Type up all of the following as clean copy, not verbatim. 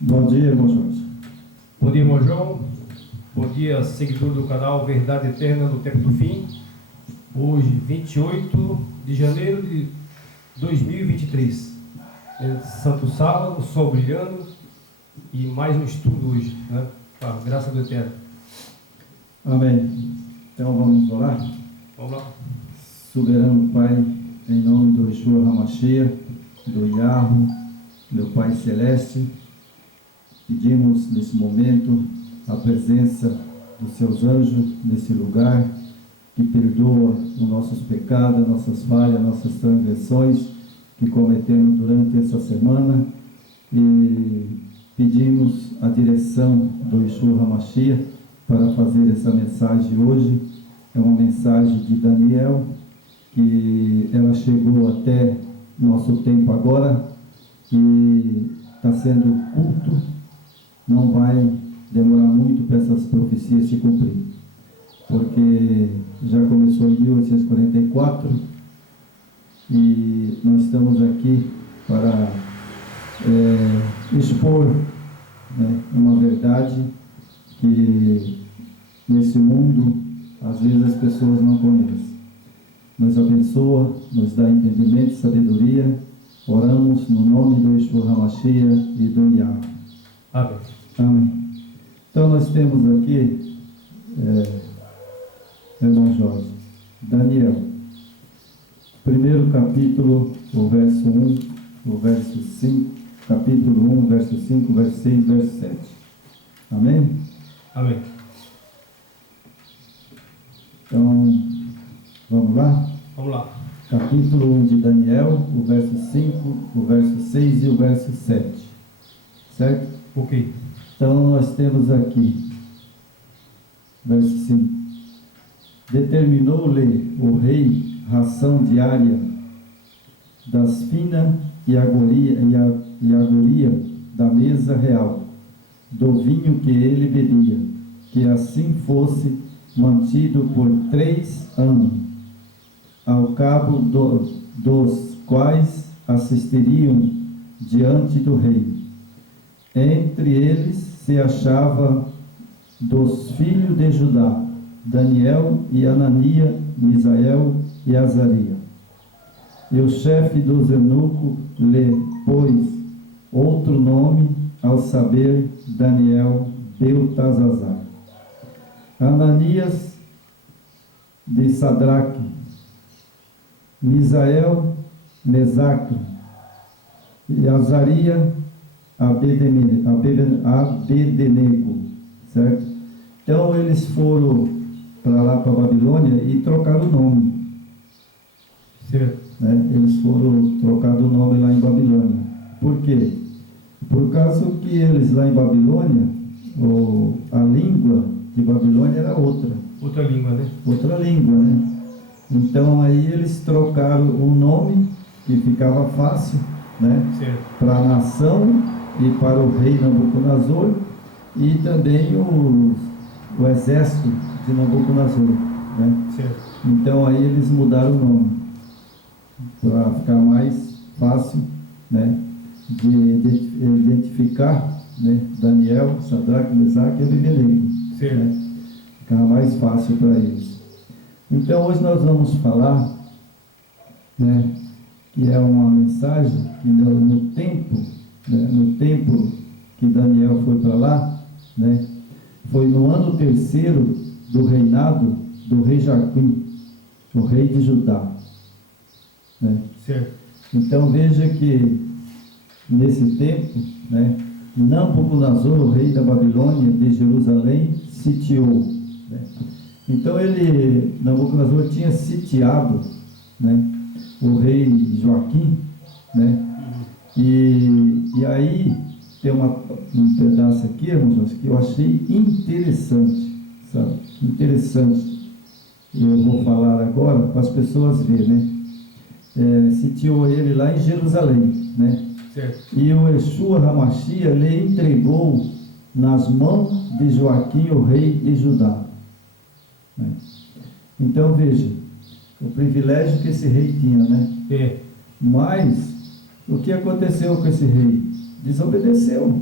Bom dia, irmão Jorge. Bom dia, irmão João. Bom dia, seguidor do canal Verdade Eterna no Tempo do Fim. Hoje, 28 de janeiro de 2023. É Santo Sábado, sol brilhando e mais um estudo hoje, né? Com a graça do Eterno. Amém. Então vamos orar? Vamos lá. Soberano Pai, em nome do Yeshua HaMashiach, do Yahweh, meu Pai Celeste, pedimos nesse momento a presença dos seus anjos nesse lugar, que perdoa os nossos pecados, nossas falhas, nossas transgressões que cometemos durante essa semana, e pedimos a direção do Yeshua HaMashiach para fazer essa mensagem hoje. É uma mensagem de Daniel, que ela chegou até nosso tempo agora e está sendo culto. Não vai demorar muito para essas profecias se cumprir, porque já começou em 1844 e nós estamos aqui para expor, né, uma verdade que nesse mundo às vezes as pessoas não conhecem. Nos abençoa, nos dá entendimento e sabedoria. Oramos no nome do Yeshua HaMashiach e do Yahweh. Amém. Amém. Então nós temos aqui, irmão Jorge, Daniel, primeiro capítulo, o verso 1, o verso 5, capítulo 1, verso 5, verso 6, verso 7. Amém? Amém. Então, vamos lá? Vamos lá. Capítulo 1 de Daniel, o verso 5, o verso 6 e o verso 7. Certo? Ok. Então nós temos aqui, verso 5. Determinou-lhe o rei ração diária das finas e agoria da mesa real, do vinho que ele bebia, que assim fosse mantido por 3 anos, ao cabo dos quais assistiriam diante do rei. Entre eles se achava dos filhos de Judá, Daniel e Anania, Misael e Azaria. E o chefe dos eunucos lhe pôs outro nome, ao saber Daniel Beltesazar. Ananias de Sadraque, Misael, Mesaque e Azaria, Abednego, certo? Então eles foram para lá, para a Babilônia, e trocaram o nome. Certo. Né? Eles foram trocar o nome lá em Babilônia. Por quê? Por causa que eles lá em Babilônia, a língua de Babilônia era outra. Outra língua, né? Outra língua, né? Então aí eles trocaram o nome, que ficava fácil, né? Certo. Para a nação e para o rei Nabucodonosor, e também o exército de Nabucodonosor, né? Certo. Então aí eles mudaram o nome para ficar mais fácil, né, de identificar, né, Daniel, Sadraque, Mesaque e Abednego, Certo. né? Ficava mais fácil para eles. Então hoje nós vamos falar, né, que é uma mensagem que no tempo, né, no tempo que Daniel foi para lá, né, foi no ano 3º do reinado do rei Joaquim, o rei de Judá, né? Certo. Então veja que nesse tempo, né, Nabucodonosor, o rei da Babilônia, de Jerusalém, sitiou, né? Então Nabucodonosor tinha sitiado, né, o rei Joaquim, né? E aí tem um pedaço aqui, irmãos, que eu achei interessante, sabe? Interessante. Eu vou falar agora para as pessoas verem, né? Sitiou ele lá em Jerusalém, né? Certo. E o Yeshua HaMashiach lhe entregou nas mãos de Joaquim, o rei de Judá, né? Então veja, o privilégio que esse rei tinha, né? É. Mas, o que aconteceu com esse rei? Desobedeceu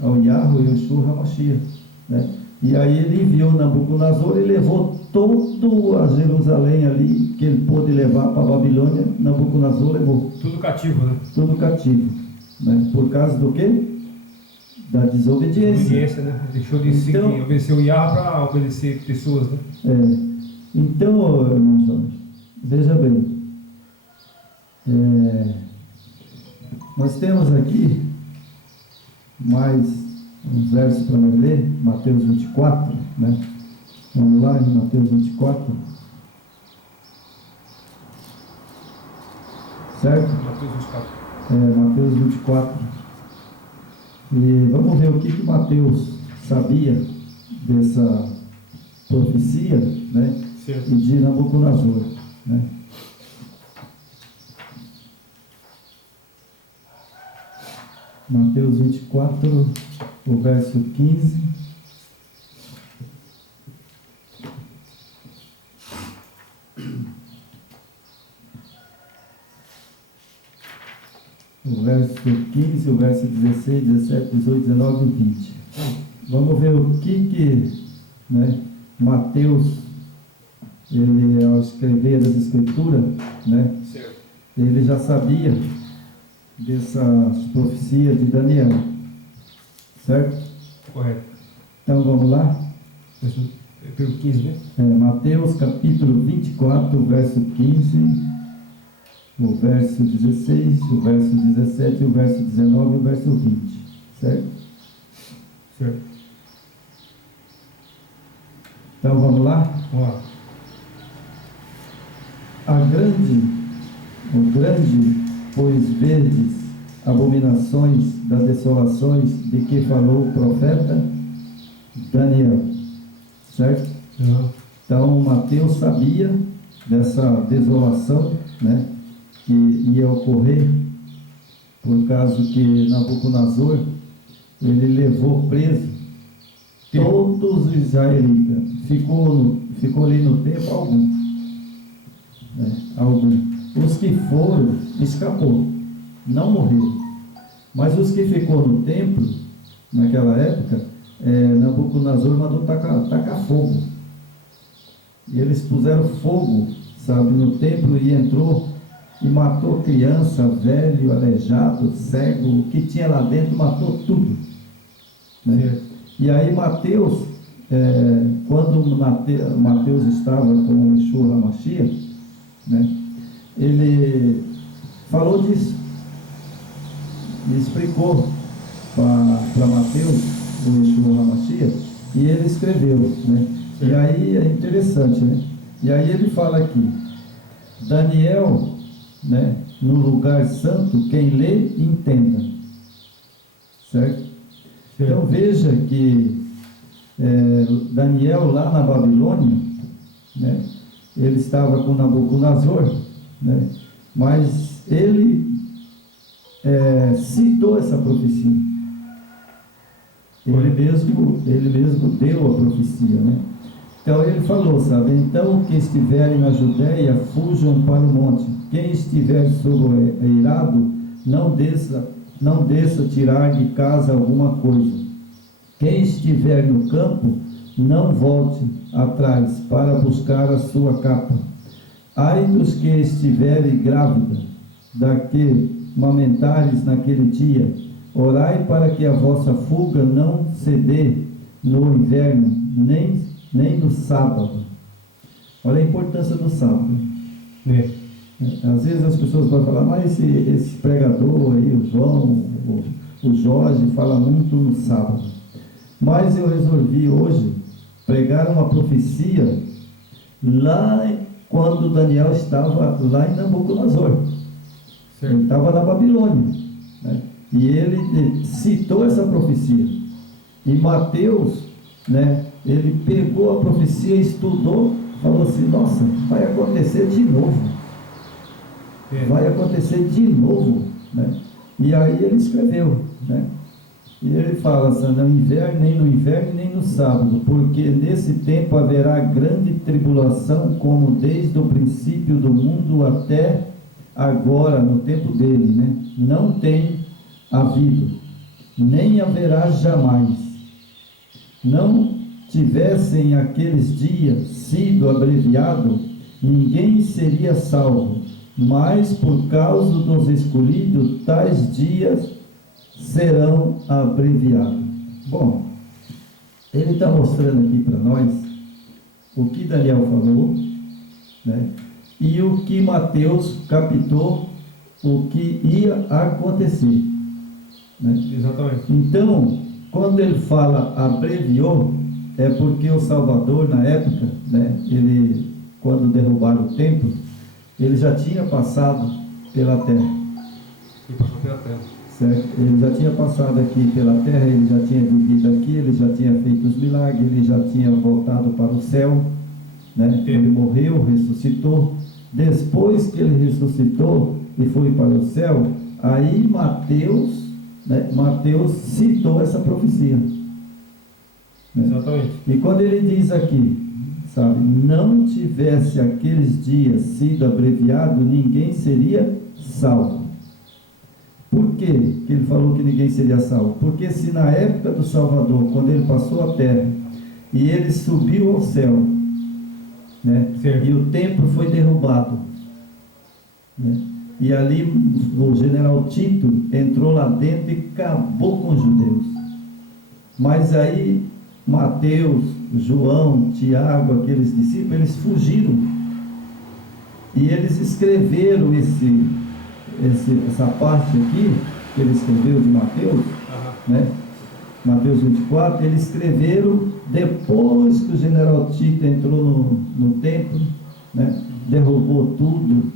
ao Yahweh Yeshua HaMashiach, né? E aí ele enviou Nabucodonosor e levou todo a Jerusalém ali, que ele pôde levar para a Babilônia. Nabucodonosor levou. Tudo cativo, né? Tudo cativo, né? Por causa do quê? Da desobediência. Obediência, né? Deixou de seguir, obedecer o Yah para obedecer pessoas, né? Então, irmão Jorge, veja bem, nós temos aqui mais uns versos para nós ler, Mateus 24, né? Vamos lá em Mateus 24. Certo? Mateus 24. Mateus 24. E vamos ver o que Mateus sabia dessa profecia, né? Certo. E de Nabucodonosor, né? Mateus 24, o verso 15. O verso 15, o verso 16, 17, 18, 19 e 20. Vamos ver o que né, Mateus, ele ao escrever as escrituras, né, Certo. ele já sabia dessas profecias de Daniel, certo? Correto. Então vamos lá? Pelo 15, né? Mateus capítulo 24, verso 15, o verso 16, o verso 17, o verso 19 e o verso 20, certo? Certo. Então vamos lá? Vamos lá. O grande, pois verdes abominações das desolações de que falou o profeta Daniel, certo? Uhum. Então Mateus sabia dessa desolação, né, que ia ocorrer por causa que Nabucodonosor ele levou preso todos os israelitas, ficou ali no tempo algum, né, algum. Os que foram escapou, não morreram, mas os que ficou no templo naquela época, Nabucodonosor mandou tacar fogo. E eles puseram fogo, sabe, no templo e entrou e matou criança, velho, aleijado, cego, o que tinha lá dentro, matou tudo, né? E aí Mateus, quando Mateus estava com Yeshua HaMashiach, né, ele falou disso, e explicou para Mateus, o Yeshua HaMashiach, e ele escreveu, né? E aí é interessante, né? E aí ele fala aqui, Daniel, né, no lugar santo, quem lê, entenda, certo? Então veja que Daniel lá na Babilônia, né, ele estava com Nabucodonosor, né, mas ele citou essa profecia. Ele mesmo deu a profecia, né? Então ele falou, sabe, então que estiverem na Judéia, fujam para o monte. Quem estiver sobre o eirado, não desça tirar de casa alguma coisa. Quem estiver no campo, não volte atrás para buscar a sua capa. Ai dos que estiverem grávida, da que mamentares naquele dia, orai para que a vossa fuga não se dê no inverno, nem no sábado. Olha a importância do sábado. Às vezes as pessoas podem falar, mas esse pregador aí, o João, o Jorge, fala muito no sábado. Mas eu resolvi hoje pregar uma profecia lá quando Daniel estava lá em Nabucodonosor. Ele estava na Babilônia, né? E ele citou essa profecia. E Mateus, né, ele pegou a profecia, estudou, falou assim, nossa, vai acontecer de novo. Vai acontecer de novo, né? E aí ele escreveu, né? E ele fala assim, não inverno, nem no inverno, nem no sábado, porque nesse tempo haverá grande tribulação, como desde o princípio do mundo até agora, no tempo dele, né? Não tem havido, nem haverá jamais. Não tivessem aqueles dias sido abreviados, ninguém seria salvo, mas por causa dos escolhidos, tais dias serão abreviados. Bom, ele está mostrando aqui para nós o que Daniel falou, né? E o que Mateus captou, o que ia acontecer, né? Exatamente. Então, quando ele fala abreviou, é porque o Salvador, na época, né, ele, quando derrubaram o templo, ele já tinha passado pela terra. Ele passou pela terra. Certo? Ele já tinha passado aqui pela terra, ele já tinha vivido aqui, ele já tinha feito os milagres, ele já tinha voltado para o céu, né? Ele morreu, ressuscitou. Depois que ele ressuscitou e foi para o céu, aí Mateus, né, Mateus citou essa profecia. Né? Exatamente. E quando ele diz aqui, sabe, não tivesse aqueles dias sido abreviado, ninguém seria salvo. Por quê que ele falou que ninguém seria salvo? Porque se na época do Salvador, quando ele passou a terra e ele subiu ao céu, né, e o templo foi derrubado, né, e ali o general Tito entrou lá dentro e acabou com os judeus. Mas aí Mateus, João, Tiago, aqueles discípulos, eles fugiram e eles escreveram essa parte aqui que ele escreveu de Mateus, né? Mateus 24, eles escreveram depois que o general Tito entrou no templo, né? Derrubou tudo,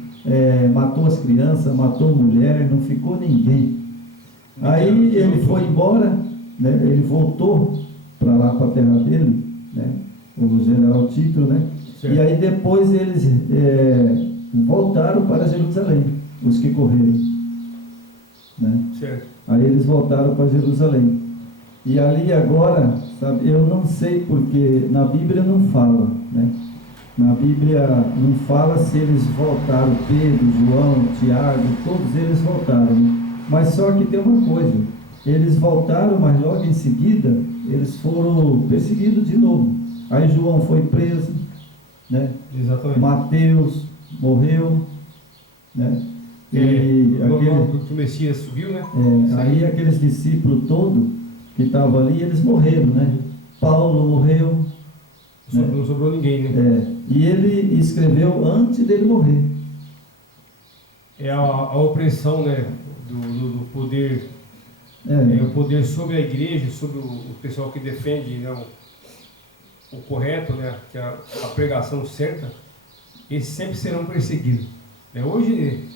matou as crianças, matou mulher, não ficou ninguém. Aí ele foi embora, né? Ele voltou para lá, para a terra dele, né? O general Tito, né? Certo. E aí depois eles voltaram para Jerusalém, os que correram, né? Certo. Aí eles voltaram para Jerusalém. E ali agora, sabe, eu não sei porque na Bíblia não fala, né? Na Bíblia não fala se eles voltaram, Pedro, João, Tiago, todos eles voltaram, né? Mas só que tem uma coisa, eles voltaram, mas logo em seguida eles foram perseguidos de novo. Aí João foi preso, né? Exatamente. Mateus morreu, né? E o Messias subiu, né? Aí aqueles discípulos todos que estavam ali, eles morreram, né? Paulo morreu. Não sobrou ninguém, né? E ele escreveu antes dele morrer. É a opressão, né? Do poder, o poder sobre a igreja, sobre o pessoal que defende, né, o correto, né? Que é a pregação certa, eles sempre serão perseguidos. Hoje,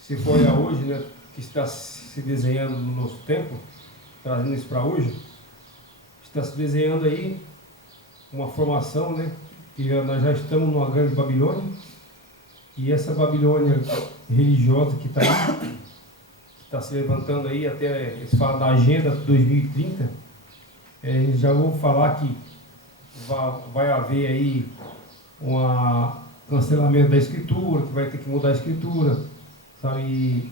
se for olhar hoje, né, que está se desenhando no nosso tempo, trazendo isso para hoje, está se desenhando aí uma formação, né, que nós já estamos numa grande Babilônia, e essa Babilônia religiosa que está aí, que está se levantando aí, até eles falam da agenda 2030, já vou falar que vai haver aí um cancelamento da escritura, que vai ter que mudar a escritura, sabe?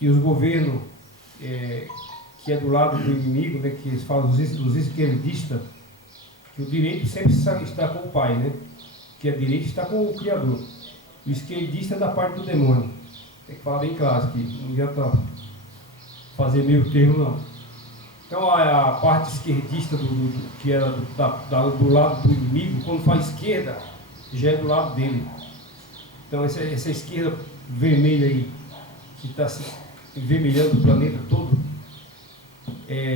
E os governos que é do lado do inimigo, né, que eles falam dos esquerdistas, que o direito sempre está com o pai, né? Que a direita está com o Criador. O esquerdista é da parte do demônio. Tem que falar bem claro aqui, não adianta fazer meio termo não. Então a parte esquerdista que era do lado do inimigo, quando fala esquerda, já é do lado dele. Então essa esquerda vermelha aí, que está se envermelhando o planeta todo,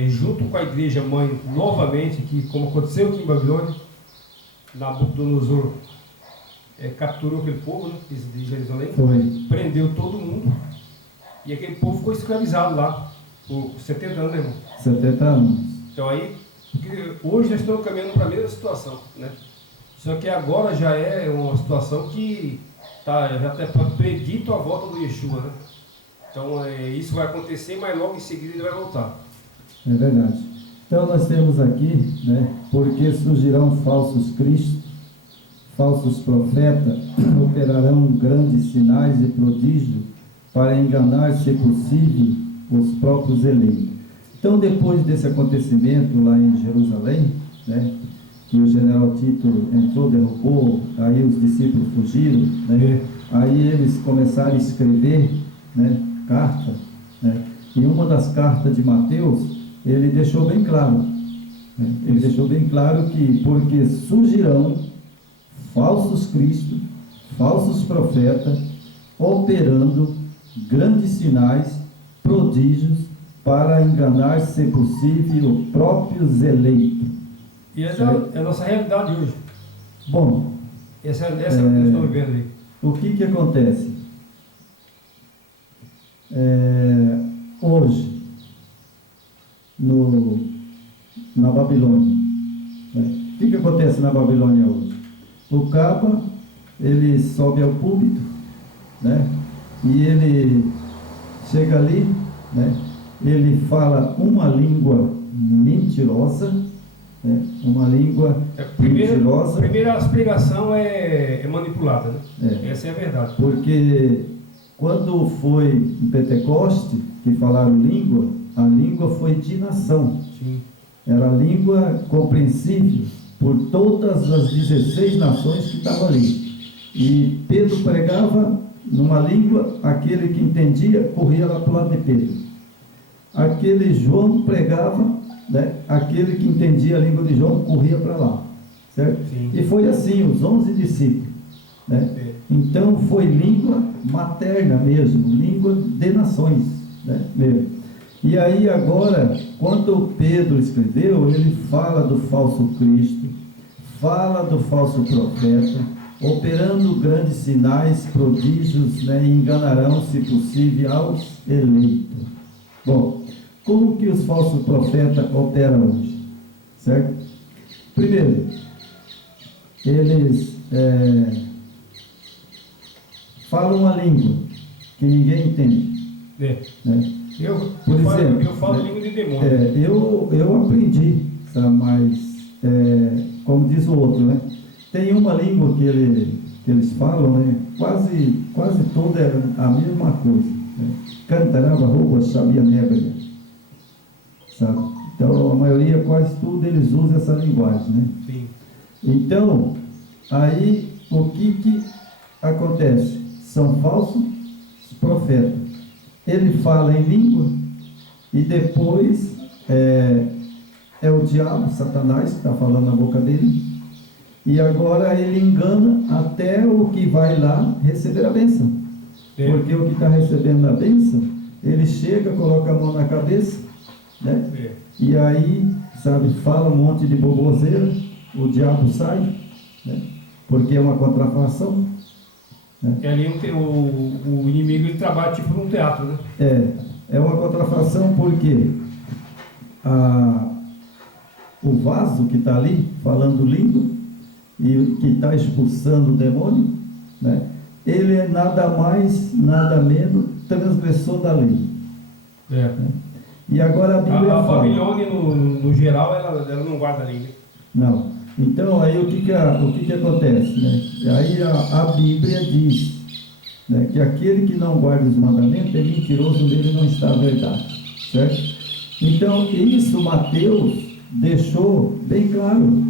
junto com a igreja mãe, novamente, que como aconteceu aqui em Babilônia, Nabucodonosor capturou aquele povo, né, de Jerusalém, prendeu todo mundo, e aquele povo ficou escravizado lá por 70 anos, né, irmão? 70 anos. Então aí, porque hoje nós estamos caminhando para a mesma situação, né? Só que agora já é uma situação que já está predito a volta do Yeshua, né? Então isso vai acontecer, mas logo em seguida ele vai voltar. É verdade. Então nós temos aqui, né, porque surgirão falsos cristos, falsos profetas, operarão grandes sinais e prodígios para enganar, se possível, os próprios eleitos. Então, depois desse acontecimento lá em Jerusalém, né, que o general Tito entrou, derrubou, aí os discípulos fugiram, né, aí eles começaram a escrever, né, cartas, né, e uma das cartas de Mateus, ele deixou bem claro, né, ele deixou bem claro que, porque surgirão falsos cristos, falsos profetas, operando grandes sinais, prodígios, para enganar, se possível, os próprios eleitos. E essa é a nossa realidade hoje. Bom, Essa é a que nós estamos vivendo aí. o que acontece? Hoje, na Babilônia, né? O que acontece na Babilônia hoje? O caba, ele sobe ao púlpito, né? E ele chega ali, né? Ele fala uma língua mentirosa, né? Uma língua mentirosa. A primeira explicação é manipulada, né? Essa é a verdade. Porque quando foi em Pentecoste, que falaram língua, a língua foi de nação. Sim. Era a língua compreensível por todas as 16 nações que estavam ali. E Pedro pregava numa língua, aquele que entendia corria lá para o lado de Pedro. Aquele João pregava, né? Aquele que entendia a língua de João corria para lá, certo? Sim. E foi assim, os 11 discípulos, né? Então foi língua materna mesmo, língua de nações, né? Mesmo. E aí agora, quando Pedro escreveu, ele fala do falso Cristo, fala do falso profeta, operando grandes sinais, prodígios, né? E enganarão, se possível, aos eleitos. Bom, como que os falsos profetas operam hoje? Certo? Primeiro, eles falam uma língua que ninguém entende. Né? Eu falo língua de demônio. Eu aprendi, sabe, mas, como diz o outro, né? Tem uma língua que eles falam, né? Quase toda é a mesma coisa. Né? Cantarava, rouba, sabia, nébria. Sabe? Então, a maioria, quase tudo, eles usam essa linguagem, né? Sim. Então, aí, o que acontece? São falsos profetas. Ele fala em língua e depois é o diabo, Satanás, que está falando na boca dele. E agora ele engana até o que vai lá receber a bênção. Porque o que está recebendo a bênção, ele chega, coloca a mão na cabeça, né? E aí, sabe, fala um monte de boboseira, o diabo sai, né? Porque é uma contrafação. Né? E ali o inimigo ele trabalha tipo num teatro, né? É uma contrafação porque o vaso que está ali, falando língua, e que está expulsando o demônio, né? Ele é nada mais, nada menos transgressor da lei. Né? E agora a Bíblia a fala... Babilônia, no geral, ela não guarda a lei. Né? Não. Então, aí o que acontece? Né? Aí a Bíblia diz, né, que aquele que não guarda os mandamentos é mentiroso, nele não está a verdade. Certo? Então, isso Mateus deixou bem claro.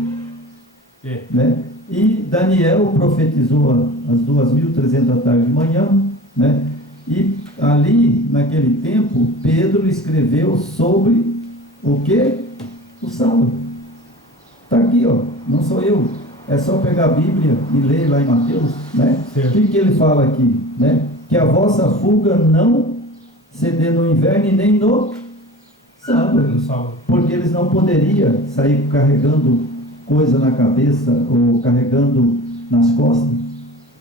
Né? E Daniel profetizou às 2.300 da tarde de manhã, né? E ali, naquele tempo, Pedro escreveu sobre o que? O sábado. Está aqui, ó, não sou eu. É só pegar a Bíblia e ler lá em Mateus, né? O que ele fala aqui? Né? Que a vossa fuga não se dê no inverno e nem no sábado. Porque eles não poderiam sair carregando coisa na cabeça ou carregando nas costas.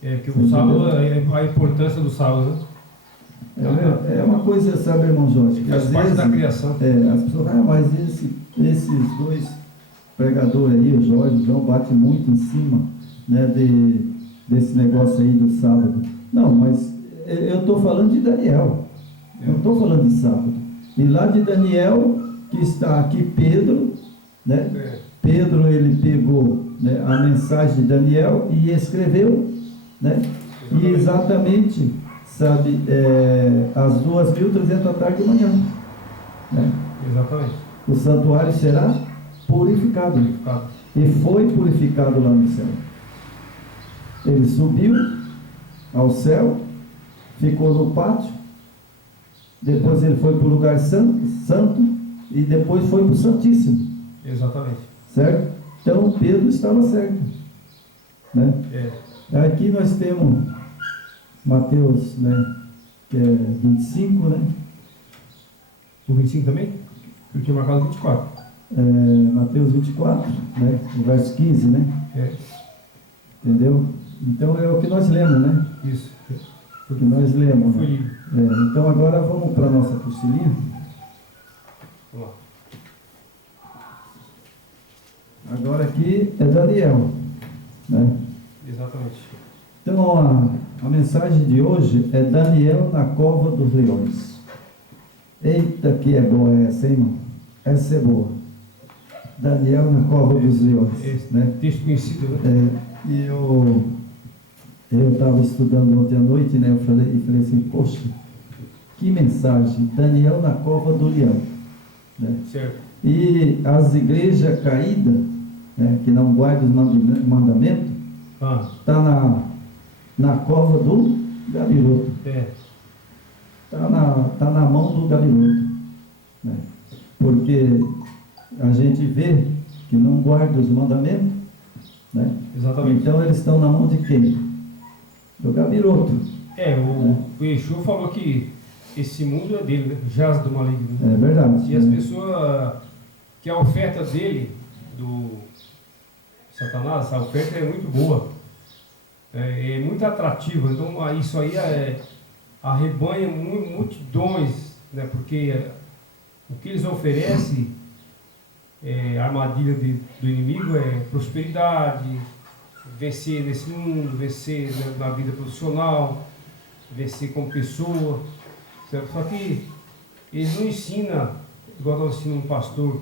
Que o sábado, a importância do sábado, né? É uma coisa, sabe, irmão Jorge, que faz parte da criação. As pessoas, mas esses dois pregadores aí, o Jorge e o João, batem muito em cima, né, desse negócio aí do sábado. Não, mas eu estou falando de Daniel, não estou falando de sábado. E lá de Daniel, que está aqui Pedro, né? É. Pedro, ele pegou, né, a mensagem de Daniel e escreveu, né? E exatamente, sabe, às 2:30 da tarde de manhã, né? Exatamente. O santuário será purificado. Purificado. E foi purificado lá no céu. Ele subiu ao céu, ficou no pátio, depois ele foi para o lugar santo e depois foi para o Santíssimo. Exatamente. Certo? Então Pedro estava certo, né? Aqui nós temos Mateus, né, que é 25, né? O 25 também? Eu tinha marcado 24. Mateus 24, né? O verso 15, né? Entendeu? Então é o que nós lemos, né? Isso. O que nós lemos. Foi Né? lido. Então agora vamos para a nossa apostilinha. Vamos lá. Agora aqui é Daniel, né? Exatamente. Então a mensagem de hoje é Daniel na cova dos leões. Eita, que é boa essa, hein, irmão? Essa é boa. Daniel na cova dos leões. Né? Texto conhecido, né? E eu estava estudando ontem à noite, né? Eu falei assim, poxa, que mensagem, Daniel na cova do leão. Né? Certo. E as igrejas caídas, né, que não guardam os mandamentos, está na cova do gabiroto. Está na mão do gabiroto. Né? Porque a gente vê que não guarda os mandamentos, né? Exatamente. Então eles estão na mão de quem? Do gabiroto. O Exu falou que esse mundo é dele, né? Jaz do maligno. É verdade. E as pessoas, que a oferta dele, do Satanás, a oferta é muito boa, é muito atrativa. Então isso aí arrebanha multidões, né? Porque o que eles oferecem, a armadilha do inimigo é prosperidade, vencer nesse mundo, vencer na vida profissional, vencer como pessoa, certo? Só que eles não ensinam, igual eu ensino um pastor.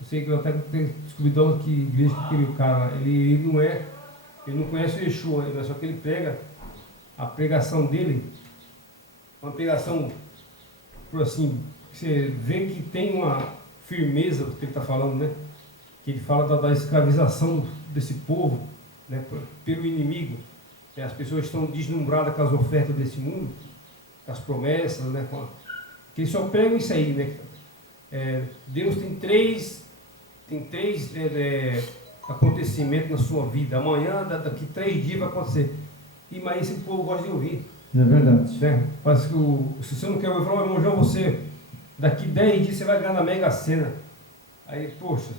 Eu sei que eu até tenho descobrido que igreja que aquele cara, ele não conhece o Exu ainda, só que ele prega, a pregação dele, uma pregação, por assim, você vê que tem uma firmeza do que ele está falando, né? Que ele fala da escravização desse povo, né, pelo inimigo. As pessoas estão deslumbradas com as ofertas desse mundo, com as promessas, né? Que eles só pregam isso aí, né? Deus tem três acontecimentos na sua vida. Amanhã, daqui 3 dias vai acontecer. Mas esse povo gosta de ouvir. É verdade. Né? Parece que se você não quer ouvir, fala, irmão João, daqui 10 dias você vai ganhar na Mega Sena. Aí, poxa,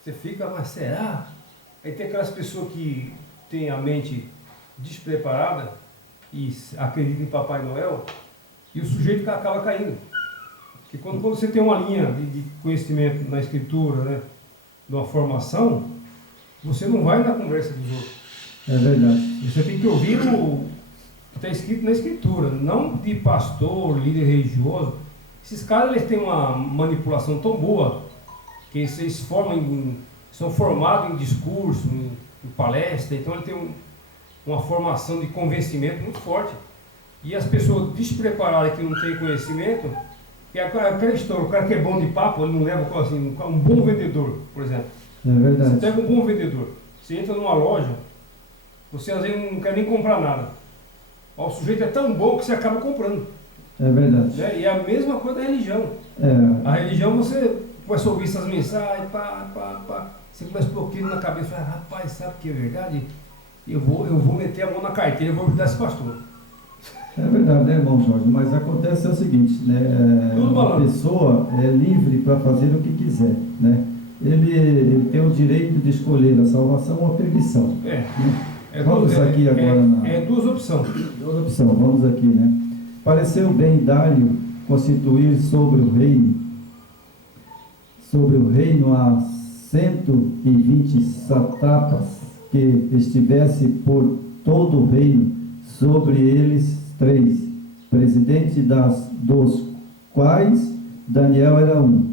você fica, mas será? Aí tem aquelas pessoas que têm a mente despreparada e acreditam em Papai Noel, e o sujeito acaba caindo. Porque quando você tem uma linha de conhecimento na escritura, né, de uma formação, você não vai na conversa dos outros. É verdade. Você tem que ouvir o que está escrito na escritura, não de pastor, líder religioso. Esses caras, eles têm uma manipulação tão boa que eles são formados em discurso, em palestra, então ele tem uma formação de convencimento muito forte. E as pessoas despreparadas que não têm conhecimento, é aquela história, o cara que é bom de papo, ele não leva assim, um bom vendedor, por exemplo. É verdade. Você pega um bom vendedor, você entra numa loja, você às vezes não quer nem comprar nada. O sujeito é tão bom que você acaba comprando. É verdade. Né? E é a mesma coisa da religião. A religião, você começa a ouvir essas mensagens, você começa a pôr aquilo na cabeça, fala, rapaz, sabe que é verdade? Eu vou meter a mão na carteira e vou ajudar esse pastor. É verdade, né, irmão Jorge? Mas acontece o seguinte, né? A pessoa é livre para fazer o que quiser, né? Ele tem o direito de escolher a salvação ou a perdição. Vamos aqui agora duas opções. Duas opções, vamos aqui, né? Pareceu bem Dário constituir sobre o reino a 120 sátrapas que estivesse por todo o reino, sobre eles 3, presidente dos quais Daniel era um.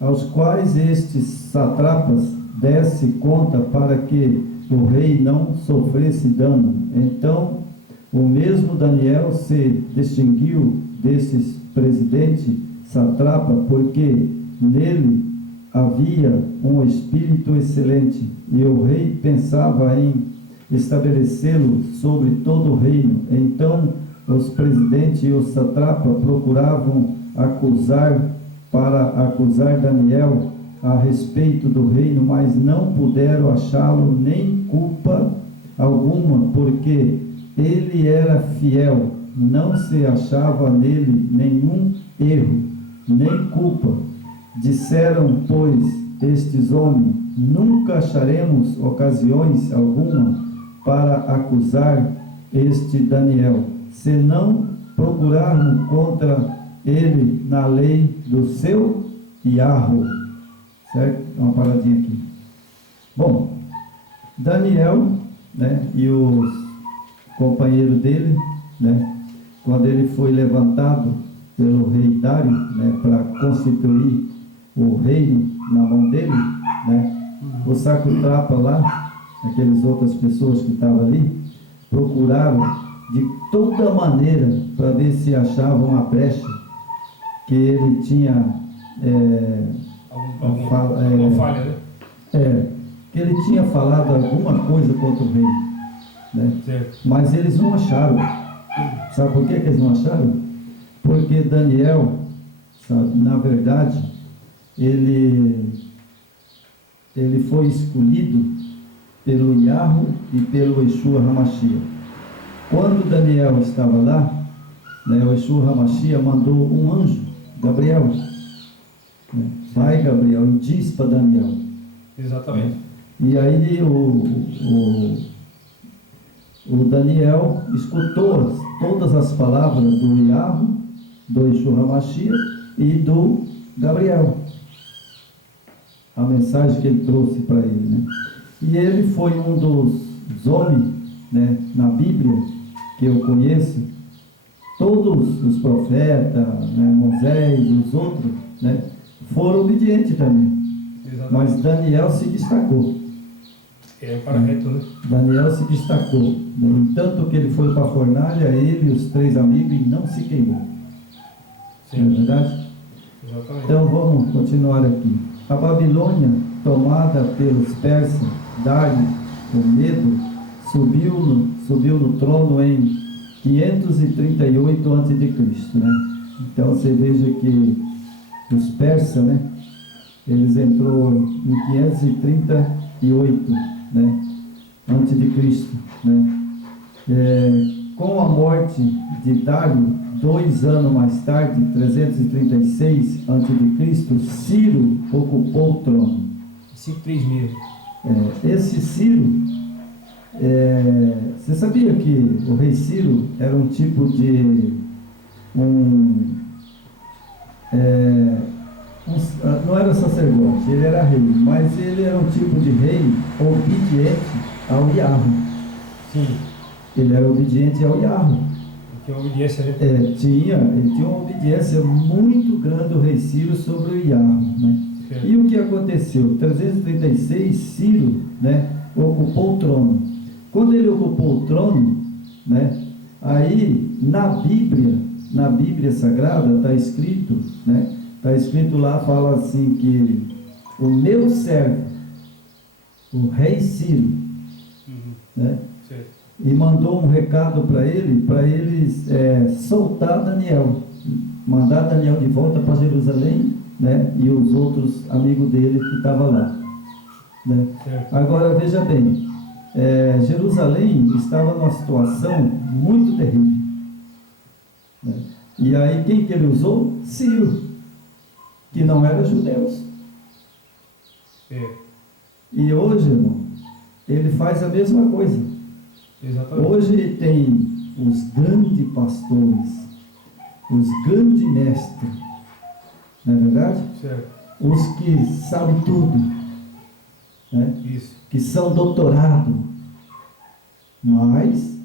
aos quais estes satrapas desse conta para que o rei não sofresse dano. Então, o mesmo Daniel se distinguiu desses presidente satrapa, porque nele havia um espírito excelente, e o rei pensava em estabelecê-lo sobre todo o reino. Então, os presidentes e os satrapas procuravam acusar Daniel a respeito do reino, mas não puderam achá-lo nem culpa alguma, porque ele era fiel, não se achava nele nenhum erro, nem culpa. Disseram, pois, estes homens: nunca acharemos ocasiões alguma para acusar este Daniel, se não procurarmos contra ele na lei do seu Yahweh. Certo? Uma paradinha aqui. Bom, Daniel, né, e os companheiros dele, né, quando ele foi levantado pelo rei Dário, né, para constituir o reino na mão dele, né, o satrapa lá, aquelas outras pessoas que estavam ali, procuraram de toda maneira para ver se achavam uma brecha que ele tinha alguma falha, né? Que ele tinha falado alguma coisa contra o rei, né? Certo. Mas eles não acharam. Sabe por que eles não acharam? Porque Daniel, sabe, na verdade, ele foi escolhido pelo Yahweh e pelo Yeshua HaMashiach. Quando Daniel estava lá, né, o Yeshua HaMashiach mandou um anjo, Gabriel, né? Vai, Gabriel, e diz para Daniel. Exatamente. E aí o Daniel escutou todas as palavras do Yahweh, do Yeshua HaMashiach e do Gabriel, a mensagem que ele trouxe para ele, né? E ele foi um dos homens, né, na Bíblia que eu conheço. Todos os profetas, né, Moisés e os outros, né, foram obedientes também. Exatamente. Mas Daniel se destacou. É para reto, né? Daniel se destacou, né? Tanto que ele foi para a fornalha, ele e os 3 amigos, e não se queimou. Sim. Não é verdade? Exatamente. Então vamos continuar aqui. A Babilônia, tomada pelos persas, Dário, com medo, subiu no trono em 538 a.C., né? Então você veja que os persas, né, eles entrou em 538, né, antes de Cristo, né? Com a morte de Dário, 2 anos mais tarde, 336 a.C., Ciro ocupou o trono. 536. Esse Ciro, você sabia que o rei Ciro era um tipo de não era sacerdote, ele era rei, mas ele era um tipo de rei obediente ao Yahweh. Sim. Ele era obediente ao Yahweh. Que obediência, né? Ele tinha uma obediência muito grande, o rei Ciro, sobre o Yahweh, né? E o que aconteceu? 336, Ciro, né, ocupou o trono. Quando ele ocupou o trono, né, aí na Bíblia Sagrada está escrito, né, está escrito lá, fala assim que o meu servo, o rei Ciro, né, e mandou um recado para eles soltar Daniel, mandar Daniel de volta para Jerusalém, né, e os outros amigos dele que estavam lá, né. Agora veja bem, Jerusalém estava numa situação muito terrível, né? E aí quem que ele usou? Ciro, que não era judeus. E hoje, irmão, ele faz a mesma coisa. Exatamente. Hoje tem os grandes pastores, os grandes mestres, não é verdade? Certo. Os que sabem tudo, né? Isso. Que são doutorados, mas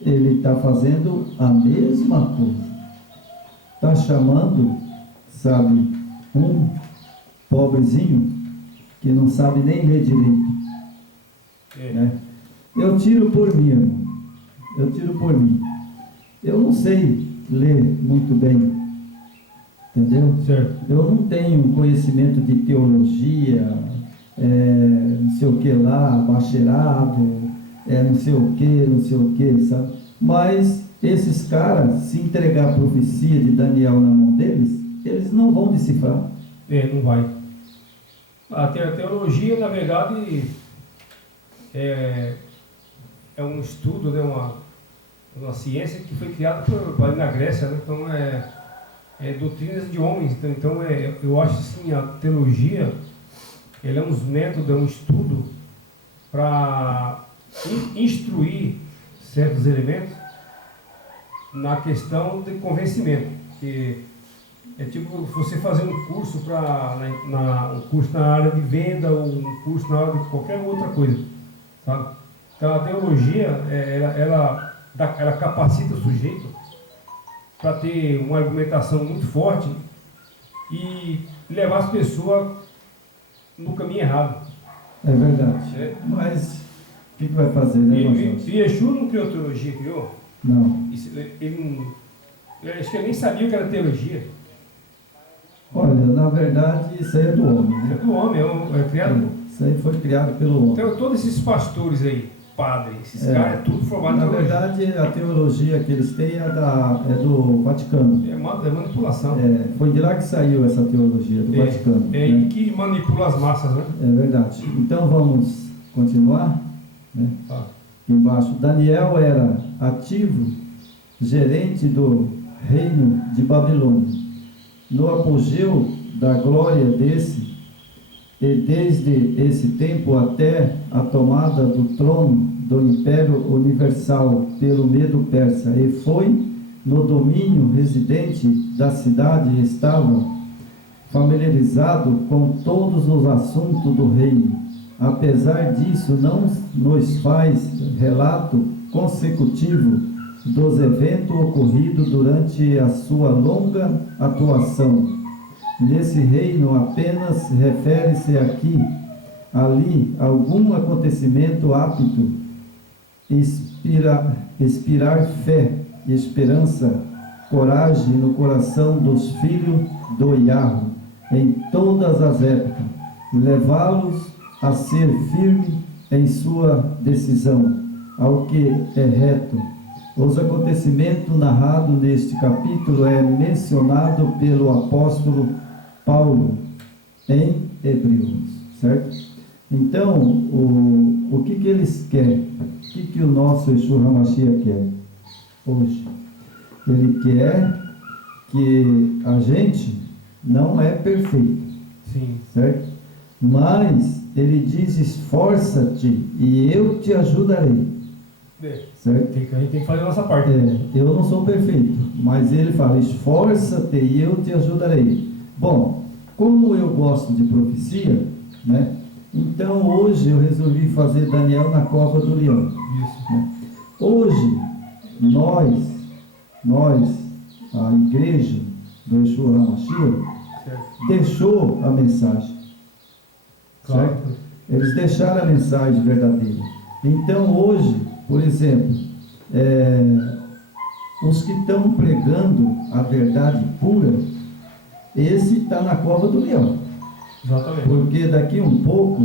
ele está fazendo a mesma coisa, está chamando, sabe, pobrezinho que não sabe nem ler direito. Né? Eu tiro por mim, irmão. Eu tiro por mim. Eu não sei ler muito bem. Entendeu? Certo. Eu não tenho conhecimento de teologia, não sei o que lá, bacharelado, não sei o que, sabe? Mas esses caras, se entregar a profecia de Daniel na mão deles, eles não vão decifrar. Não vai. A teologia, na verdade, é um estudo, né, uma ciência que foi criada na Grécia, né? Então doutrinas de homens. Então eu acho assim, a teologia, ela é um método, é um estudo para instruir certos elementos na questão de convencimento, que é tipo você fazer um curso um curso na área de venda, ou um curso na área de qualquer outra coisa, sabe? Então a teologia, ela capacita o sujeito para ter uma argumentação muito forte e levar as pessoas no caminho errado. É verdade. Mas o que vai fazer, né, E Yeshua não criou teologia, criou? Não. Eu acho que ele nem sabia o que era teologia. Olha, na verdade, isso aí é do homem, né? É do homem, é criado. Isso aí foi criado pelo homem. Então, todos esses pastores aí, padres, esses caras, é tudo formado em Na teologia. verdade, a teologia que eles têm é do Vaticano. É manipulação. Foi de lá que saiu essa teologia, do Vaticano. É ele que manipula as massas, né? É verdade. Então vamos continuar. Né? Tá. Embaixo, Daniel era ativo gerente do reino de Babilônia. No apogeu da glória desse, e desde esse tempo até a tomada do trono do Império Universal pelo Medo Persa, e foi no domínio residente da cidade, estava familiarizado com todos os assuntos do reino. Apesar disso, não nos faz relato consecutivo dos eventos ocorridos durante a sua longa atuação. Nesse reino apenas refere-se aqui, ali, algum acontecimento apto inspirar fé, esperança, coragem no coração dos filhos do Yahweh em todas as épocas, levá-los a ser firme em sua decisão, ao que é reto. Os acontecimentos narrados neste capítulo é mencionado pelo apóstolo Paulo em Hebreus, certo? Então, o que eles querem? O que o nosso Yeshua HaMashiach quer hoje? Ele quer que a gente não é perfeito, Sim. certo? Mas ele diz: esforça-te e eu te ajudarei. Certo? A gente tem que fazer a nossa parte. Eu não sou perfeito, mas ele fala: esforça-te e eu te ajudarei. Bom, como eu gosto de profecia, né? Então hoje eu resolvi fazer Daniel na cova do leão. Isso. Né? Hoje nós, a igreja do Yeshua HaMashiach, deixou a mensagem. Claro. Certo? Eles deixaram a mensagem verdadeira. Então hoje, por exemplo, os que estão pregando a verdade pura, esse está na cova do leão. Exatamente. Porque daqui um pouco,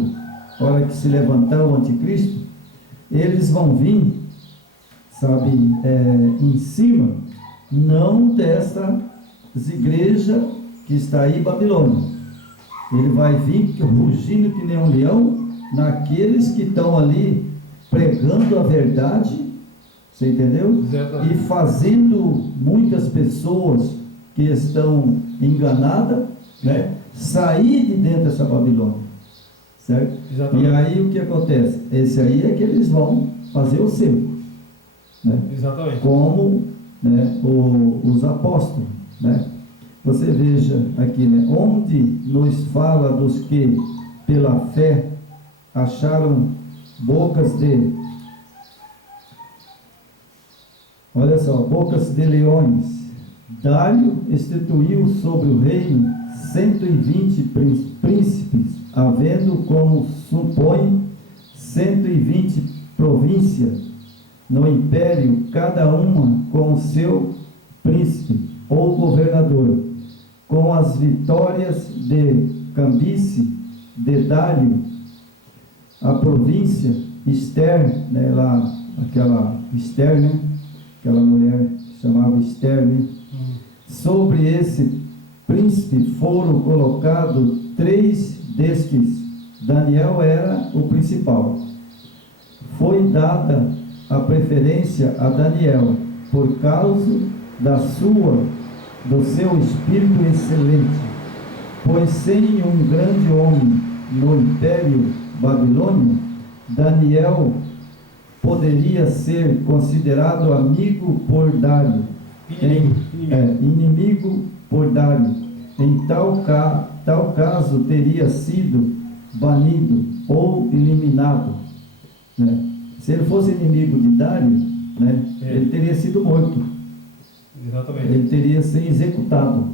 a hora que se levantar o anticristo, eles vão vir, sabe, em cima, não dessas igrejas que está aí, Babilônia. Ele vai vir rugindo que nem um leão naqueles que estão ali pregando a verdade, você entendeu? Exatamente. E fazendo muitas pessoas que estão enganadas, né, sair de dentro dessa Babilônia, certo? Exatamente. E aí o que acontece? Esse aí é que eles vão fazer o seu, né? Exatamente. Como, né, os apóstolos, né? Você veja aqui, né, onde nos fala dos que pela fé acharam bocas de, olha só, bocas de leões. Dário instituiu sobre o reino 120 príncipes, havendo, como supõe, 120 províncias no império, cada uma com o seu príncipe ou governador, com as vitórias de Cambice, de Dário, a província Ester, né, lá, aquela Ester, né, aquela mulher que chamava Ester, né? Sobre esse príncipe foram colocados 3 destes. Daniel era o principal. Foi dada a preferência a Daniel por causa do seu espírito excelente, pois sem um grande homem no império babilônio, Daniel poderia ser considerado amigo por Dário, inimigo por Dário. Em tal caso teria sido banido ou eliminado, né? Se ele fosse inimigo de Dário, né, ele teria sido morto. Exatamente. Ele teria sido executado,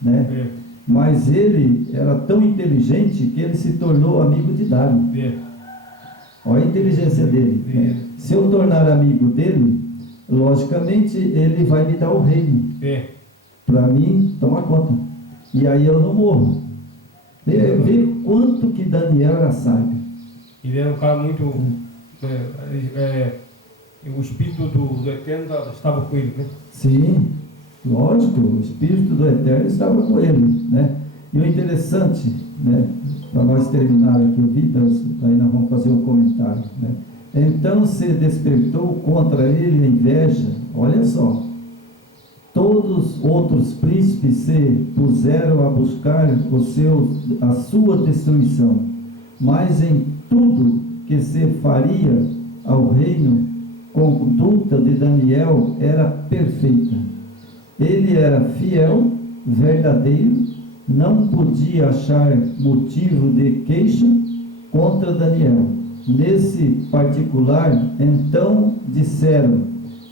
né? Mas ele era tão inteligente que ele se tornou amigo de Dário. Olha a inteligência dele, né? Se eu tornar amigo dele, logicamente ele vai me dar o reino para mim tomar conta, e aí eu não morro. Vê quanto que Daniel era sábio. Ele era um cara muito o espírito do Eterno estava com ele, né? Sim, lógico, o espírito do Eterno estava com ele, né? E o interessante, né, para nós terminar aqui o vídeo, aí nós vamos fazer um comentário, né? Então se despertou contra ele a inveja. Olha só, todos os outros príncipes se puseram a buscar a sua destruição, mas em tudo que se faria ao reino, conduta de Daniel era perfeita. Ele era fiel, verdadeiro, não podia achar motivo de queixa contra Daniel. Nesse particular, então disseram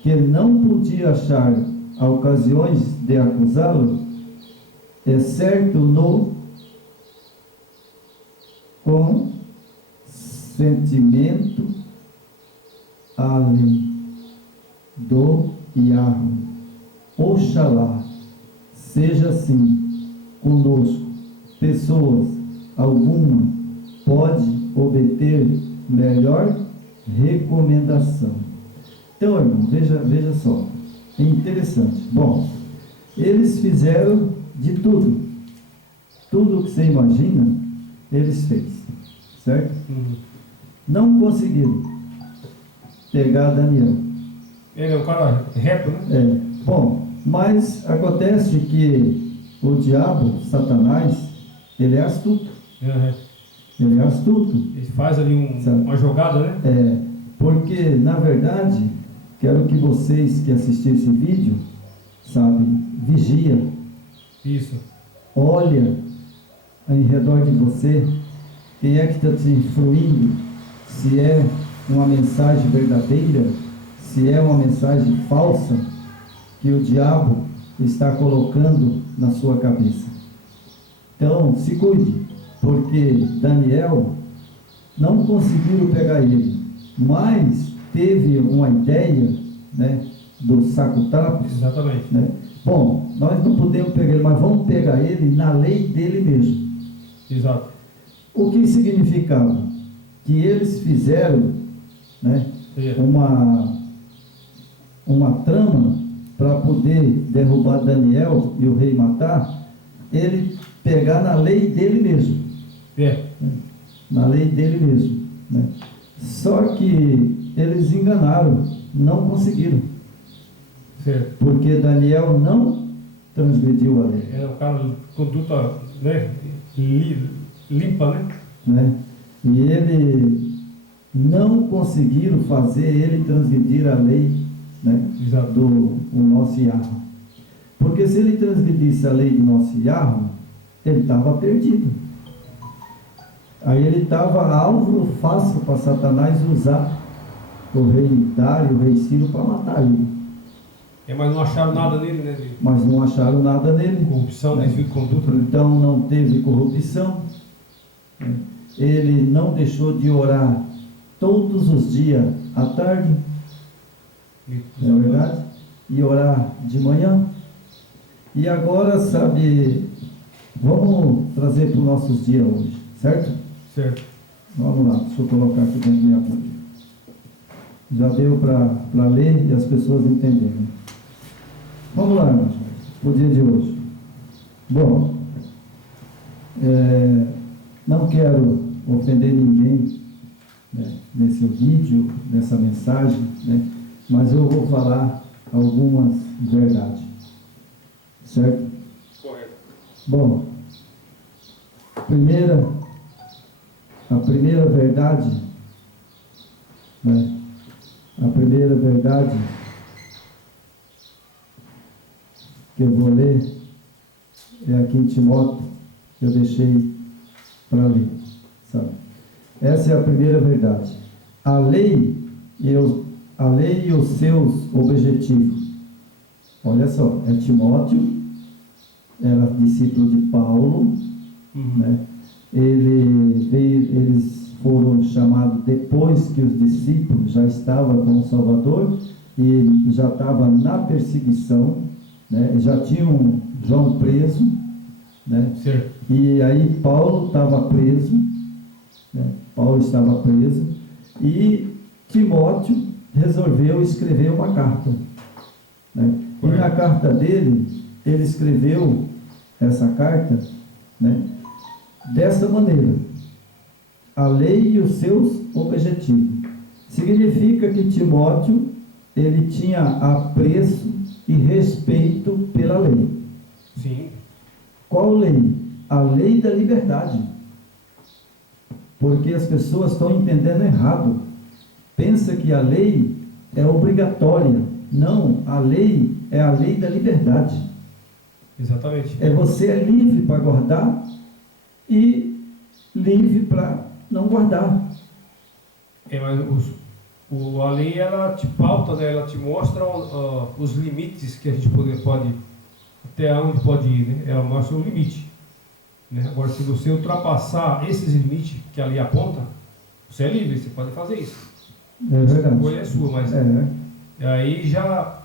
que não podia achar ocasiões de acusá-lo, exceto no consentimento além do Yahweh. Oxalá seja assim conosco. Pessoas alguma pode obter melhor recomendação. Então, irmão, veja só, é interessante. Bom, eles fizeram de tudo o que você imagina, eles fez, certo? Não conseguiram pegar Daniel. Ele é um cara reto, né? Bom, mas acontece que o diabo, Satanás, ele é astuto. Ele é astuto. Ele faz ali uma jogada, né? Porque, na verdade, quero que vocês que assistiram esse vídeo, sabe, vigia. Isso. Olha em redor de você, quem é que está te influindo, se é uma mensagem verdadeira, se é uma mensagem falsa, que o diabo está colocando na sua cabeça. Então, se cuide, porque Daniel não conseguiram pegar ele, mas teve uma ideia, né, do saco-trapos. Exatamente. Né? Bom, nós não podemos pegar ele, mas vamos pegar ele na lei dele mesmo. Exato. O que significava? Que eles fizeram, né, uma trama para poder derrubar Daniel e o rei matar, ele pegar na lei dele mesmo. Na lei dele mesmo. Né? Só que eles enganaram, não conseguiram. Certo. Porque Daniel não transgrediu a lei. É um cara de conduta, né, limpa, né? E ele não conseguiram fazer ele transgredir a lei, né, do o nosso Yahweh. Porque se ele transgredisse a lei do nosso Yahweh, ele estava perdido. Aí ele estava alvo fácil para Satanás usar o rei Dário, o rei Ciro, para matar ele. Mas não acharam nada nele, né? Mas não acharam nada nele. Corrupção, né? Desvio de conduta. Então não teve corrupção, ele não deixou de orar todos os dias à tarde, não é verdade? E orar de manhã. E agora, sabe, vamos trazer para os nossos dias hoje, certo? Certo. Vamos lá, deixa eu colocar aqui dentro da minha Bíblia. Já deu para ler e as pessoas entenderem. Vamos lá, irmãos, para o dia de hoje. Bom, não quero ofender ninguém, né, nesse vídeo, nessa mensagem, né, mas eu vou falar algumas verdades, certo? Correto. Bom, a primeira verdade, né, a primeira verdade que eu vou ler é aqui em Timóteo, que eu deixei para ler, sabe? Essa é a primeira verdade. A lei e os seus objetivos. Olha só, é Timóteo, era discípulo de Paulo, né? Eles foram chamados depois que os discípulos já estavam com o Salvador e já estavam na perseguição, né? Já tinham João preso, né? Certo. E aí Paulo estava preso, né? Paulo estava preso e Timóteo resolveu escrever uma carta, né? E na carta dele, ele escreveu essa carta, né, dessa maneira: a lei e os seus objetivos. Significa que Timóteo, ele tinha apreço e respeito pela lei. Sim. Qual lei? A lei da liberdade. Porque as pessoas estão entendendo errado. Pensa que a lei é obrigatória. Não, a lei é a lei da liberdade. Exatamente. Você é livre para guardar e livre para não guardar. Mas a lei, ela te pauta, né? Ela te mostra os limites que a gente pode até onde pode ir, né? Ela mostra o limite, né? Agora, se você ultrapassar esses limites que a lei aponta, você é livre, você pode fazer isso. É verdade. A escolha é sua, mas aí já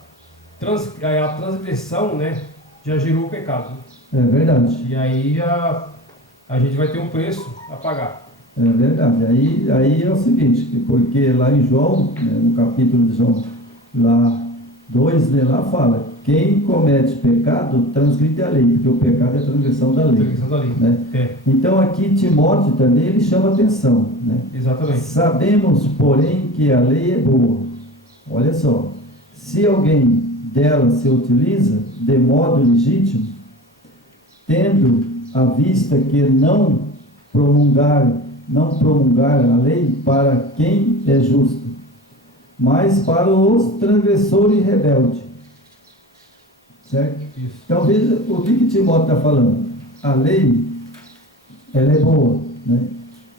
a transgressão, né, já gerou o pecado, né? É verdade. E aí a gente vai ter um preço a pagar. É verdade. Aí é o seguinte, porque lá em João, né, no capítulo de João, lá 2, né, lá fala: quem comete pecado transgride a lei, porque o pecado é a transgressão da lei. Transgressão da lei. Né? Então aqui Timóteo também, ele chama atenção, né? Exatamente. Sabemos, porém, que a lei é boa. Olha só, se alguém dela se utiliza de modo legítimo, tendo à vista que não promulgar a lei para quem é justo, mas para os transgressores rebeldes. Certo? Isso. Então veja o que Timóteo está falando. A lei, ela é boa, né?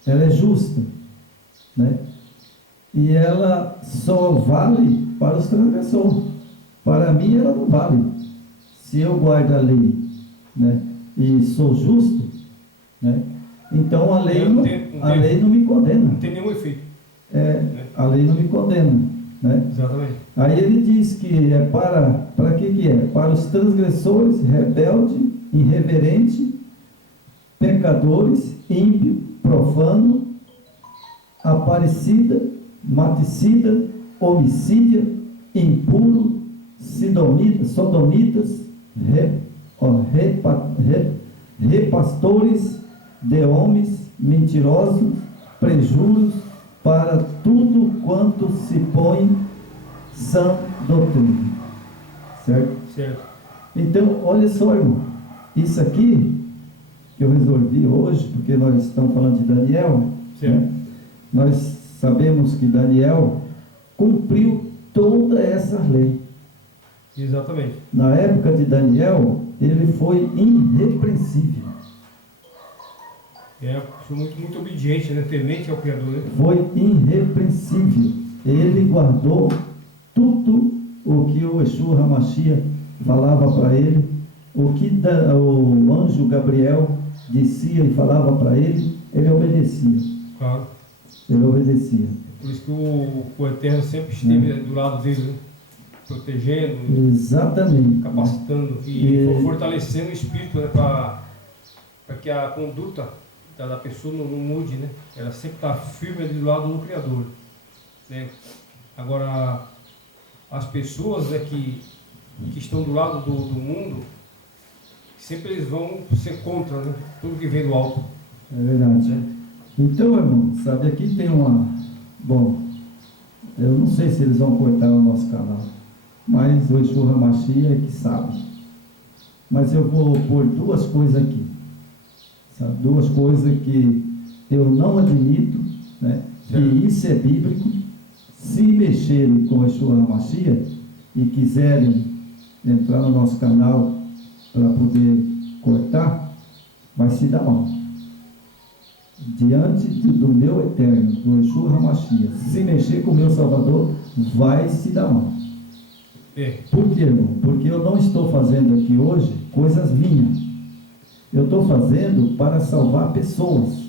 Ela é justa, né? E ela só vale para os transgressores. Para mim ela não vale. Se eu guardo a lei, né, e sou justo, né, então a lei não me condena. Não tem nenhum efeito. Né? A lei não me condena, né? Exatamente. Aí ele diz que é para que é? Para os transgressores, rebeldes, irreverentes, pecadores, ímpio, profano, aparecida, maticida, homicida, impuro, sodomitas, repastores de homens, mentirosos, prejuros, para tudo quanto se põe sã doutrina. Certo? Certo. Então, olha só, irmão, isso aqui que eu resolvi hoje, porque nós estamos falando de Daniel, né? Nós sabemos que Daniel cumpriu toda essa lei. Exatamente. Na época de Daniel, ele foi irrepreensível. Foi muito obediente, né? Temente ao Criador, né? Foi irrepreensível. Ele guardou tudo o que o Yeshua HaMashiach falava para ele, o que o anjo Gabriel dizia e falava para ele, ele obedecia. Claro. Ele obedecia. Por isso que o Eterno sempre esteve do lado dele, né? Protegendo, Exatamente. capacitando e fortalecendo o espírito, né? Para que a conduta da pessoa não mude, né? Ela sempre está firme ali do lado do Criador, né? Agora, as pessoas, né, que estão do lado do mundo, sempre eles vão ser contra, né? Tudo que vem do alto. É verdade. Né? Então, irmão, sabe, aqui tem uma... Bom, eu não sei se eles vão cortar o nosso canal, mas o Yeshua HaMashiach é que sabe. Mas eu vou pôr duas coisas aqui, sabe? Duas coisas que eu não admito, né? Que isso é bíblico. Se mexerem com o Yeshua HaMashiach e quiserem entrar no nosso canal para poder cortar, vai se dar mal. Diante do meu Eterno, do Yeshua HaMashiach, se mexer com o meu Salvador, vai se dar mal. Por quê, irmão? Porque eu não estou fazendo aqui hoje coisas minhas. Eu estou fazendo para salvar pessoas,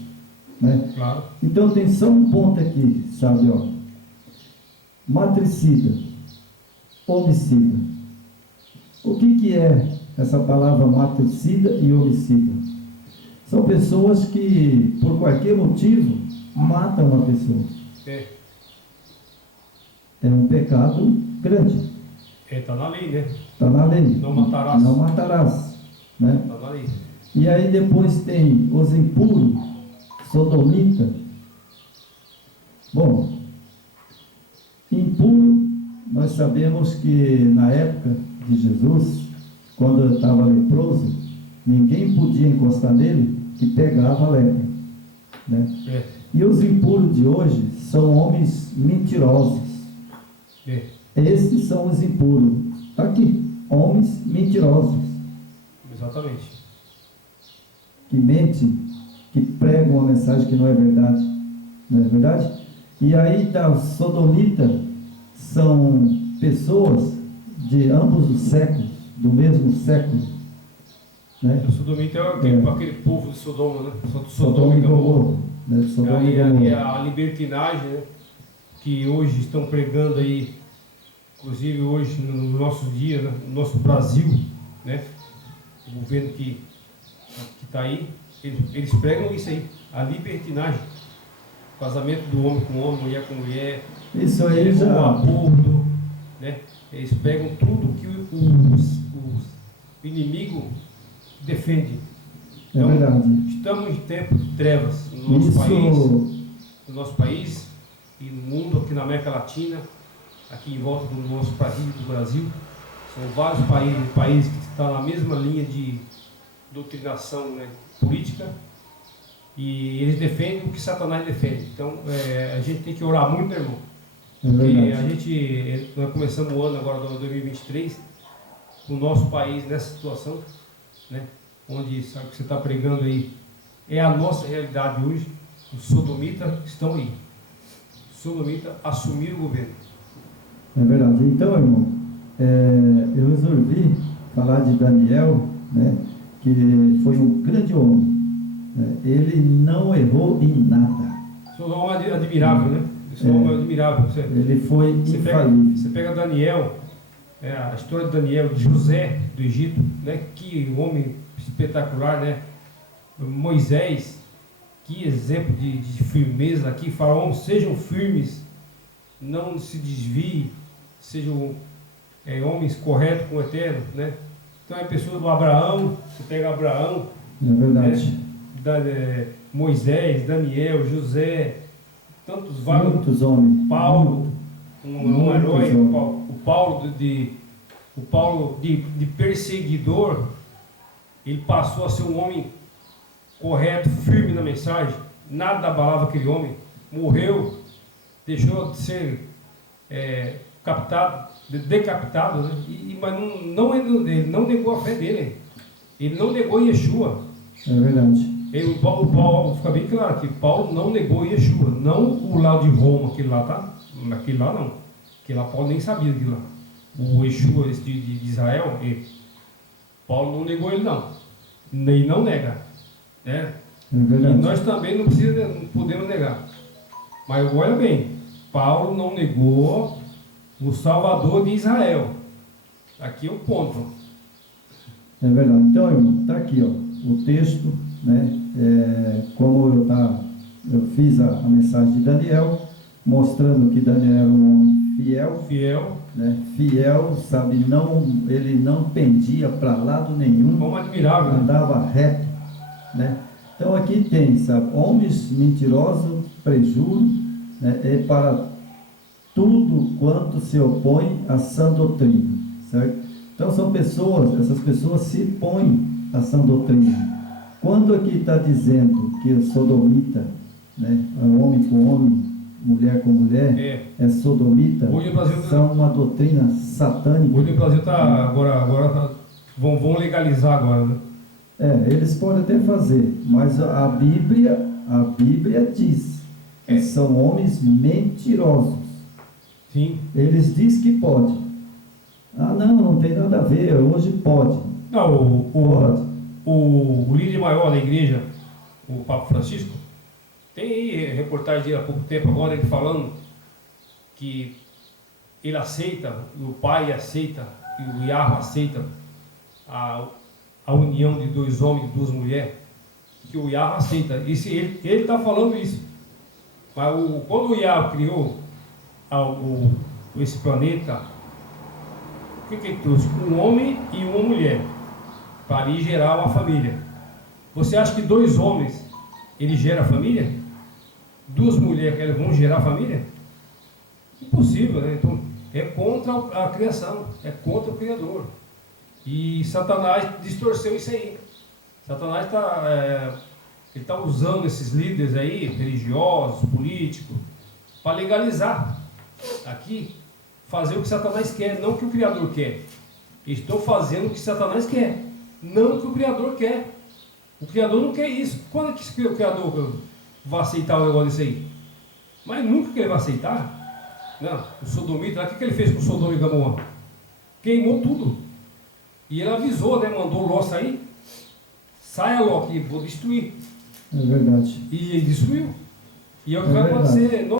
né? Claro. Então tem só um ponto aqui, sabe, ó. Matricida, homicida. O que é essa palavra matricida e homicida? São pessoas que, por qualquer motivo, matam uma pessoa. É um pecado grande. Está na lei, né? Está na lei. Não matarás. Não matarás, né? Está na lei. E aí depois tem os impuros, sodomita. Bom, impuro, nós sabemos que na época de Jesus, quando eu estava leproso, ninguém podia encostar nele, que pegava a lepra, né? E os impuros de hoje são homens mentirosos. Esses são os impuros. Está aqui, homens mentirosos. Exatamente. Que mentem, que pregam uma mensagem que não é verdade. Não é verdade? E aí tá, sodomita são pessoas de ambos os séculos, do mesmo século, né? O sodomita é aquele povo de Sodoma, né? Sodoma e Gomorra, né? Sodoma e Gomorra. E a libertinagem, né? Que hoje estão pregando aí, inclusive hoje no nosso dia, né? No nosso Brasil, né? O governo que está aí, eles pregam isso aí, a libertinagem. Casamento do homem com homem, mulher com mulher. Isso aí já... O aborto, né? Eles pegam tudo que o inimigo defende. Então, é verdade. estamos em tempo de trevas no nosso país e no mundo, aqui na América Latina, aqui em volta do nosso país, do Brasil. São vários países que estão na mesma linha de doutrinação, né, política. E eles defendem o que Satanás defende. Então, a gente tem que orar muito, né, irmão? Porque nós começamos o ano agora, 2023, com o nosso país nessa situação, né? Onde, sabe o que você está pregando aí, é a nossa realidade hoje. Os sodomitas estão aí. Os sodomitas assumiram o governo. É verdade. Então, irmão, eu resolvi falar de Daniel, né? Que foi um grande homem. Ele não errou em nada. Sou um homem admirável, né? Sou um homem admirável. Ele foi infalível. Você pega Daniel, a história de Daniel, de José do Egito, né? Que homem espetacular, né? Moisés, que exemplo de firmeza aqui. Faraó, sejam firmes, não se desviem, sejam homens corretos com o Eterno, né? Então é pessoa do Abraão, você pega Abraão, é verdade. Moisés, Daniel, José, muitos homens. Paulo, um herói, o Paulo de perseguidor, ele passou a ser um homem correto, firme na mensagem, nada abalava aquele homem, morreu, deixou de ser decapitado, né? Mas ele não negou a fé dele, ele não negou Yeshua. É verdade. Paulo, fica bem claro que Paulo não negou Yeshua, não o lado de Roma, aquele lá, tá? Aquele lá não, aquele lá Paulo nem sabia daquilo lá. O Yeshua de Israel, Paulo não negou ele não, nem não nega, né? É E verdade. nós também não podemos negar. Mas olha bem, Paulo não negou o Salvador de Israel. Aqui é o ponto. É verdade. Então, irmão, está aqui, ó, o texto, né? Como eu fiz a mensagem de Daniel, mostrando que Daniel era um homem fiel, Fiel, né? Fiel, sabe, ele não pendia para lado nenhum, Como admirável, né? andava reto, né? Então aqui tem, sabe, homens mentirosos, prejuros, né, é para tudo quanto se opõe à sã doutrina, certo? Então são pessoas, essas pessoas se põem à sã doutrina. Quando aqui está dizendo que o sodomita, né, é homem com homem, mulher com mulher, é sodomita, hoje o Brasil são uma doutrina satânica. Hoje o Brasil está vão legalizar agora, né? Eles podem até fazer, mas a Bíblia diz que são homens mentirosos. Sim. Eles dizem que pode. Ah, não tem nada a ver, hoje pode. Não, Pode. o líder maior da igreja, o Papa Francisco, tem aí reportagem dele há pouco tempo agora, ele falando que ele aceita, o pai aceita, e o Yahweh aceita a união de dois homens e duas mulheres, que o Yahweh aceita. Ele está falando isso. Mas quando o Yahweh criou esse planeta, o que ele trouxe? Um homem e uma mulher, para ir gerar uma família. Você acha que dois homens, ele gera família? Duas mulheres, elas vão gerar família? Impossível, né? Então, é contra a criação, é contra o Criador. E Satanás distorceu isso aí. Satanás está usando esses líderes aí, religiosos, políticos, para legalizar aqui, fazer o que Satanás quer, não o que o Criador quer. Estou fazendo o que Satanás quer, não o que o Criador quer. O Criador não quer isso. Quando é que o Criador vai aceitar o negócio desse aí? Mas nunca que ele vai aceitar. Não, o sodomita, o que ele fez com o Sodoma e Gomorra? Queimou tudo. E ele avisou, né? Mandou Ló sair. Saia, Ló, que vou destruir. É verdade. E ele destruiu. E é o que vai verdade. acontecer.